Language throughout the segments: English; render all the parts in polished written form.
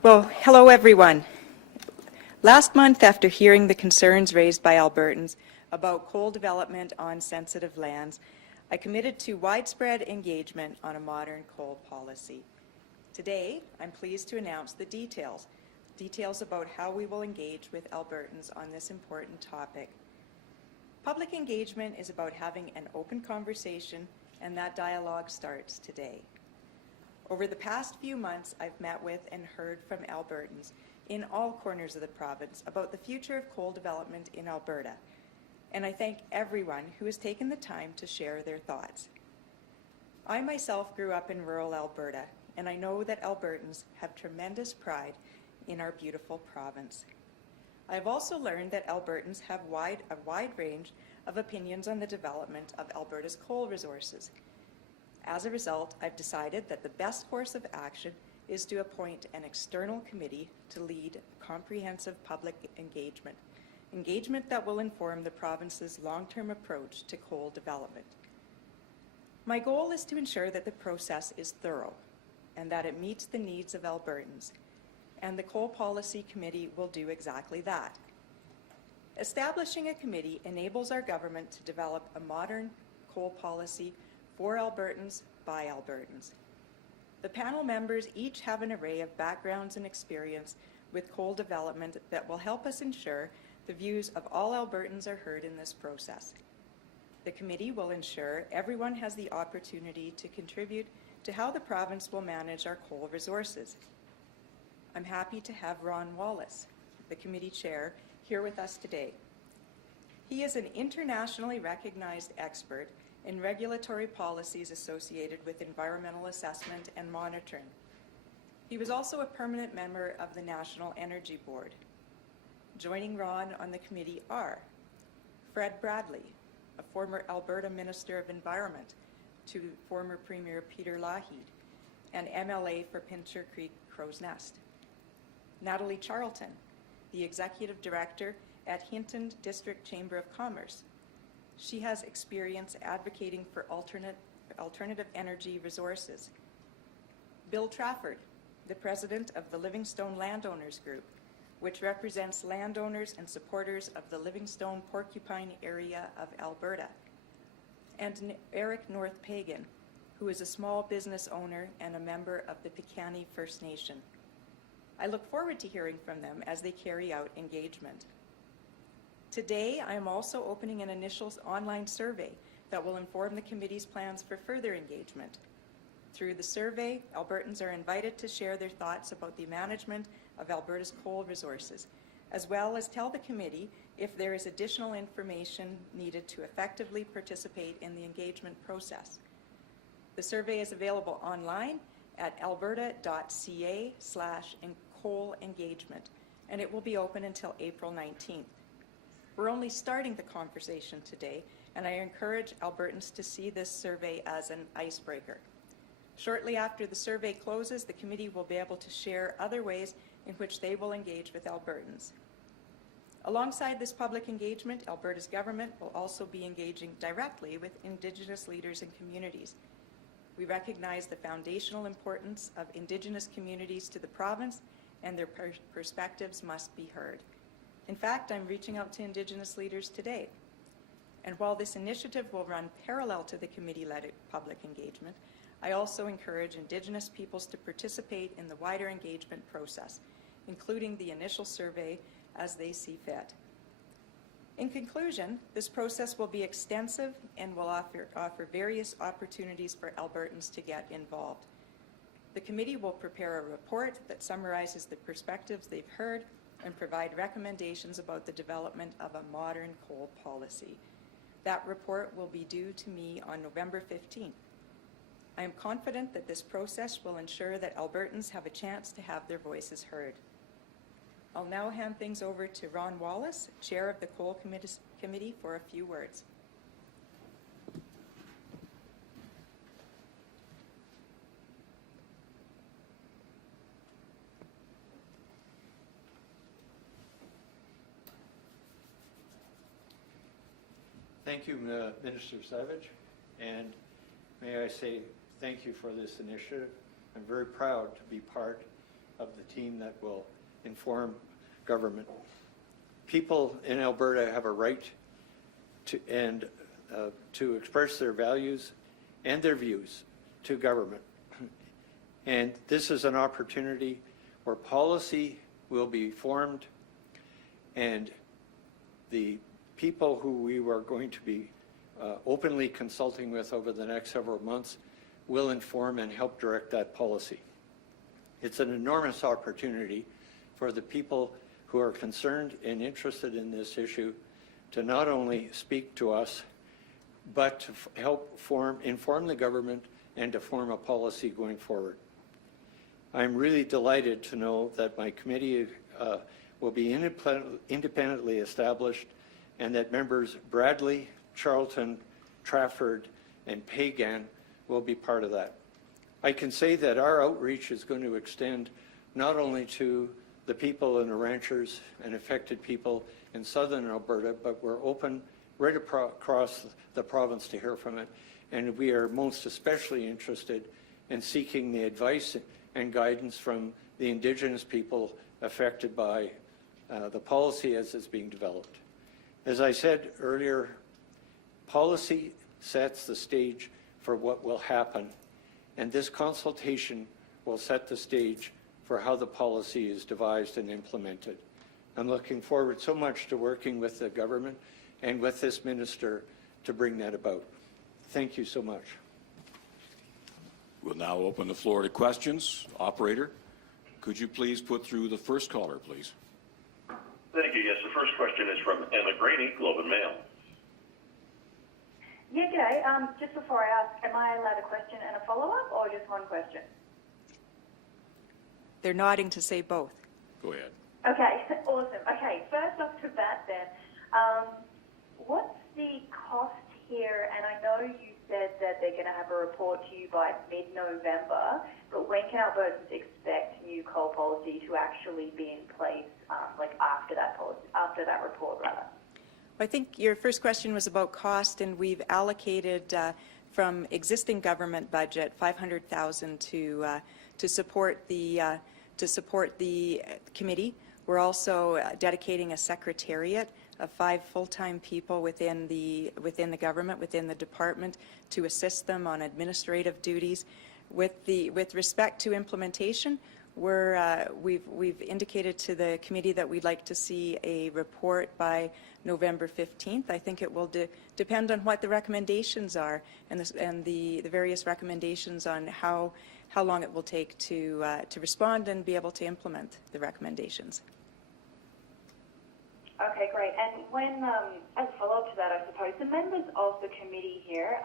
Well, hello everyone. Last month, after hearing the concerns raised by Albertans about coal development on sensitive lands, I committed to widespread engagement on a modern coal policy. Today, I'm pleased to announce the details about how we will engage with Albertans on this important topic. Public engagement is about having an open conversation, and that dialogue starts today. Over the past few months, I've met with and heard from Albertans in all corners of the province about the future of coal development in Alberta, and I thank everyone who has taken the time to share their thoughts. I myself grew up in rural Alberta, and I know that Albertans have tremendous pride in our beautiful province. I've also learned that Albertans have a wide range of opinions on the development of Alberta's coal resources. As a result, I've decided that the best course of action is to appoint an external committee to lead comprehensive public engagement that will inform the province's long-term approach to coal development. My goal is to ensure that the process is thorough and that it meets the needs of Albertans, and the Coal Policy Committee will do exactly that. Establishing a committee enables our government to develop a modern coal policy for Albertans by Albertans. The panel members each have an array of backgrounds and experience with coal development that will help us ensure the views of all Albertans are heard in this process. The committee will ensure everyone has the opportunity to contribute to how the province will manage our coal resources. I'm happy to have Ron Wallace, the committee chair, here with us today. He is an internationally recognized expert in regulatory policies associated with environmental assessment and monitoring. He was also a permanent member of the National Energy Board. Joining Ron on the committee are Fred Bradley, a former Alberta Minister of Environment to former Premier Peter Lougheed, and MLA for Pincher Creek Crow's Nest. Natalie Charlton, the Executive Director at Hinton District Chamber of Commerce. She has experience advocating for alternative energy resources. Bill Trafford, the President of the Livingstone Landowners Group, which represents landowners and supporters of the Livingstone Porcupine area of Alberta. And Eric North Pagan, who is a small business owner and a member of the Piikani First Nation. I look forward to hearing from them as they carry out engagement. Today, I am also opening an initial online survey that will inform the committee's plans for further engagement. Through the survey, Albertans are invited to share their thoughts about the management of Alberta's coal resources, as well as tell the committee if there is additional information needed to effectively participate in the engagement process. The survey is available online at alberta.ca/coal-engagement, and it will be open until April 19th. We're only starting the conversation today, and I encourage Albertans to see this survey as an icebreaker. Shortly after the survey closes, the committee will be able to share other ways in which they will engage with Albertans. Alongside this public engagement, Alberta's government will also be engaging directly with Indigenous leaders and communities. We recognize the foundational importance of Indigenous communities to the province, and their perspectives must be heard. In fact, I'm reaching out to Indigenous leaders today. And while this initiative will run parallel to the committee-led public engagement, I also encourage Indigenous peoples to participate in the wider engagement process, including the initial survey as they see fit. In conclusion, this process will be extensive and will offer various opportunities for Albertans to get involved. The committee will prepare a report that summarizes the perspectives they've heard and provide recommendations about the development of a modern coal policy. That report will be due to me on November 15th. I am confident that this process will ensure that Albertans have a chance to have their voices heard. I'll now hand things over to Ron Wallace, Chair of the Coal Committee, for a few words. Thank you, Minister Savage, and may I say thank you for this initiative. I'm very proud to be part of the team that will inform government. People in Alberta have a right to express their values and their views to government. And this is an opportunity where policy will be formed, and the people who we are going to be openly consulting with over the next several months will inform and help direct that policy. It's an enormous opportunity for the people who are concerned and interested in this issue to not only speak to us, but to help inform the government and to form a policy going forward. I'm really delighted to know that my committee will be independently established, and that members Bradley, Charlton, Trafford, and Pagan will be part of that. I can say that our outreach is going to extend not only to the people and the ranchers and affected people in southern Alberta, but we're open right across the province to hear from it. And we are most especially interested in seeking the advice and guidance from the Indigenous people affected by the policy as it's being developed. As I said earlier, policy sets the stage for what will happen, and this consultation will set the stage for how the policy is devised and implemented. I'm looking forward so much to working with the government and with this minister to bring that about. Thank you so much. We'll now open the floor to questions. Operator, could you please put through the first caller, please? Thank you. Yes, the first question is from Emma Grady, Globe and Mail. Yeah, g'day. Just before I ask, am I allowed a question and a follow-up, or just one question? They're nodding to say both. Go ahead. Okay, awesome. Okay, first off to bat then, what's the cost here? And I know you said that they're going to have a report to you by mid-November, but when can Albertans expect new coal policy to actually be in place, like after that policy, after that report, rather? I think your first question was about cost, and we've allocated from existing government budget $500,000 to support the committee. We're also dedicating a secretariat of 5 full-time people within the government, within the department, to assist them on administrative duties. With respect to implementation, we've indicated to the committee that we'd like to see a report by November 15th. I think it will depend on what the recommendations are and the various recommendations on how long it will take to respond and be able to implement the recommendations. Okay, great. And when, as a follow-up to that, I suppose, the members of the committee here,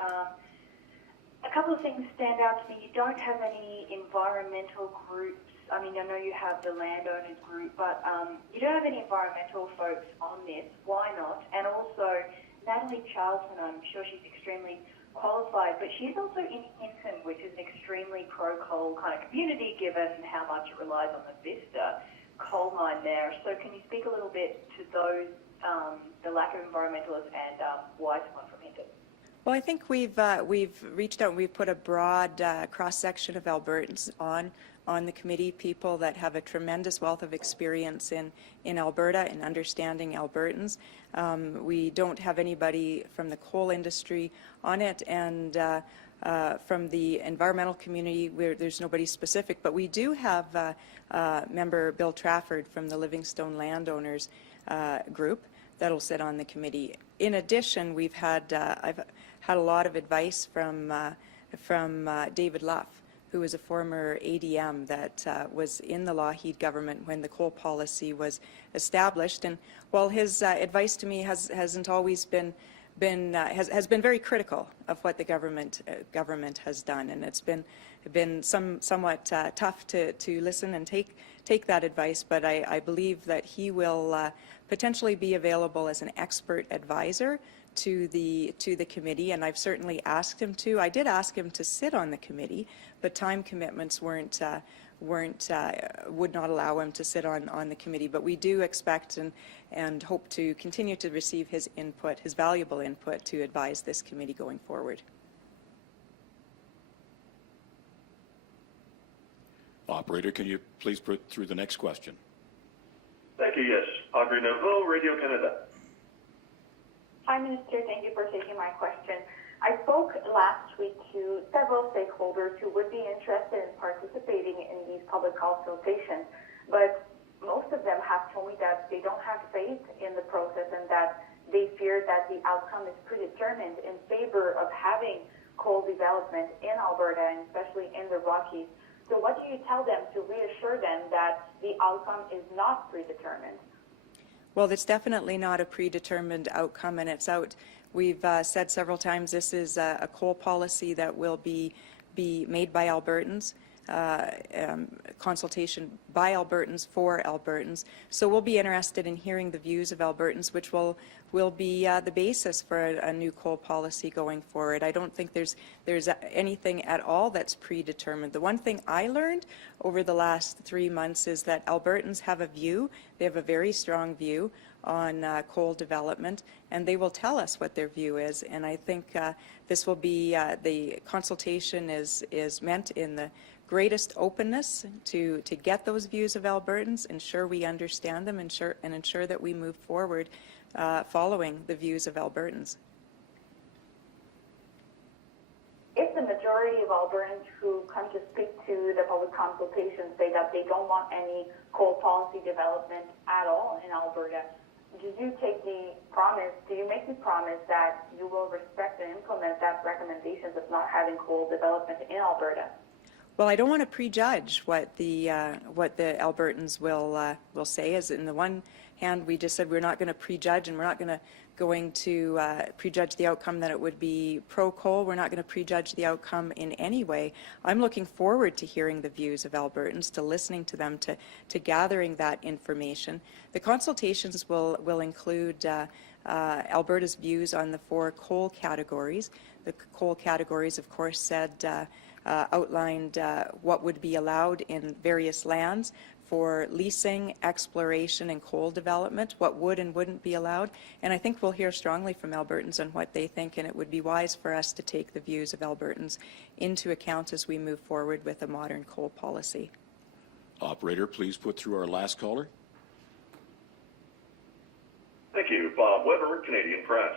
a couple of things stand out to me. You don't have any environmental groups. I mean, I know you have the landowners group, but you don't have any environmental folks on this. Why not? And also, Natalie Charlton, I'm sure she's extremely qualified, but she's also in Hinton, which is an extremely pro-coal kind of community, given how much it relies on the Vista coal mine there. So can you speak a little bit to those, the lack of environmentalists and why someone from Hinton? Well, I think we've reached out and we've put a broad cross-section of Albertans on the committee, people that have a tremendous wealth of experience in Alberta and understanding Albertans. We don't have anybody from the coal industry on it, and from the environmental community, there's nobody specific, but we do have member Bill Trafford from the Livingstone Landowners group that'll sit on the committee. In addition, we've had I've had a lot of advice from David Luff, who was a former ADM that was in the Lougheed government when the coal policy was established. And while his advice to me hasn't always been very critical of what the government has done, and it's been somewhat tough to listen and take that advice. But I believe that he will potentially be available as an expert advisor to the committee, and I've certainly asked him to. I did ask him to sit on the committee, but time commitments would not allow him to sit on the committee. But we do expect and hope to continue to receive his input, his valuable input, to advise this committee going forward. Operator, can you please put through the next question? Thank you, yes. Audrey Neville, Radio Canada. Hi, Minister. Thank you for taking my question. I spoke last week to several stakeholders who would be interested in participating in these public consultations, but most of them have told me that they don't have faith in the process and that they fear that the outcome is predetermined in favor of having coal development in Alberta and especially in the Rockies. So what do you tell them to reassure them that the outcome is not predetermined? Well, it's definitely not a predetermined outcome, and it's out. We've said several times this is a coal policy that will be made by Albertans, consultation by Albertans for Albertans. So we'll be interested in hearing the views of Albertans, which will be the basis for a new coal policy going forward. I don't think there's anything at all that's predetermined. The one thing I learned over the last 3 months is that Albertans have a view. They have a very strong view on coal development, and they will tell us what their view is. And I think this will be, the consultation is meant in the greatest openness to get those views of Albertans, ensure we understand them, and ensure that we move forward following the views of Albertans. If the majority of Albertans who come to speak to the public consultation say that they don't want any coal policy development at all in Alberta, do you make the promise that you will respect and implement that recommendations of not having coal development in Alberta? Well, I don't want to prejudge what the Albertans will say. As in the one hand, we just said we're not going to prejudge, and we're not going to prejudge the outcome that it would be pro-coal. We're not going to prejudge the outcome in any way. I'm looking forward to hearing the views of Albertans, to listening to them, to gathering that information. The consultations will include Alberta's views on the 4 coal categories. The coal categories, of course, said outlined what would be allowed in various lands for leasing, exploration, and coal development, what would and wouldn't be allowed. And I think we'll hear strongly from Albertans on what they think, and it would be wise for us to take the views of Albertans into account as we move forward with a modern coal policy. Operator, please put through our last caller. Thank you. Bob Weber, Canadian Press.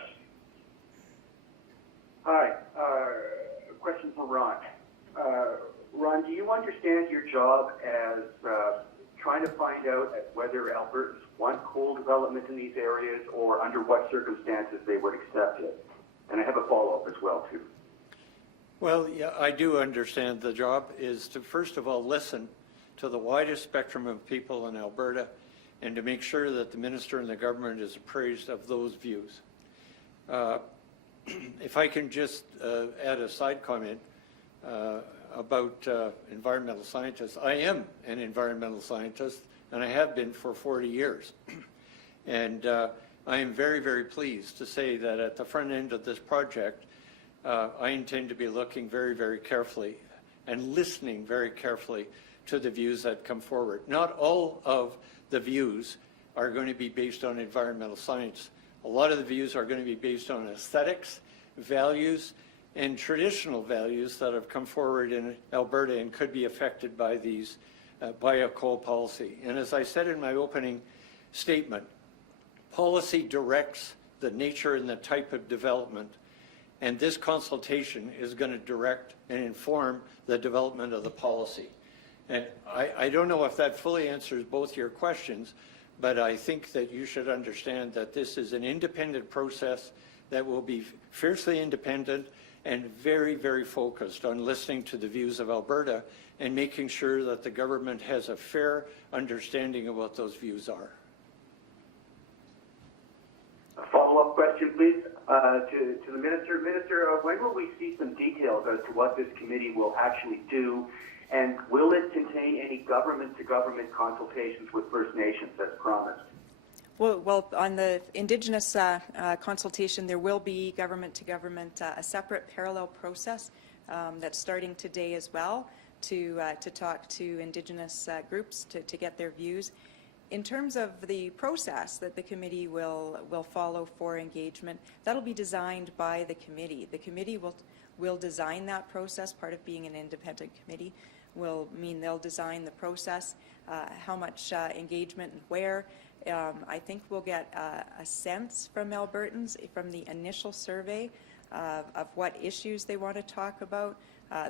Hi. Question for Ron. Ron, do you understand your job as trying to find out whether Albertans want coal development in these areas or under what circumstances they would accept it? And I have a follow-up as well, too. Well, yeah, I do understand the job is to, first of all, listen to the widest spectrum of people in Alberta and to make sure that the minister and the government is appraised of those views. If I can just add a side comment about environmental scientists. I am an environmental scientist, and I have been for 40 years. And I am very, very pleased to say that at the front end of this project, I intend to be looking very, very carefully and listening very carefully to the views that come forward. Not all of the views are going to be based on environmental science. A lot of the views are going to be based on aesthetics, values, and traditional values that have come forward in Alberta and could be affected by these, by a coal policy. And as I said in my opening statement, policy directs the nature and the type of development, and this consultation is going to direct and inform the development of the policy. And I don't know if that fully answers both your questions, but I think that you should understand that this is an independent process that will be fiercely independent and very, very focused on listening to the views of Alberta and making sure that the government has a fair understanding of what those views are. A follow-up question, please, to the Minister. Minister, when will we see some details as to what this committee will actually do, and will it contain any government-to-government consultations with First Nations as promised? Well, on the Indigenous consultation, there will be government-to-government, a separate parallel process that's starting today as well to talk to Indigenous groups to get their views. In terms of the process that the committee will follow for engagement, that'll be designed by the committee. The committee will will design that process. Part of being an independent committee will mean they'll design the process, how much engagement and where. I think we'll get a sense from Albertans from the initial survey of what issues they want to talk about,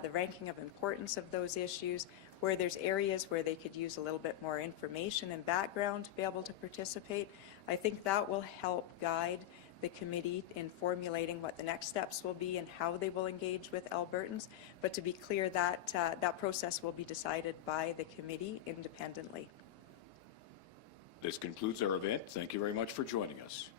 the ranking of importance of those issues, where there's areas where they could use a little bit more information and background to be able to participate. I think that will help guide the committee in formulating what the next steps will be and how they will engage with Albertans. But to be clear, that that process will be decided by the committee independently. This concludes our event. Thank you very much for joining us.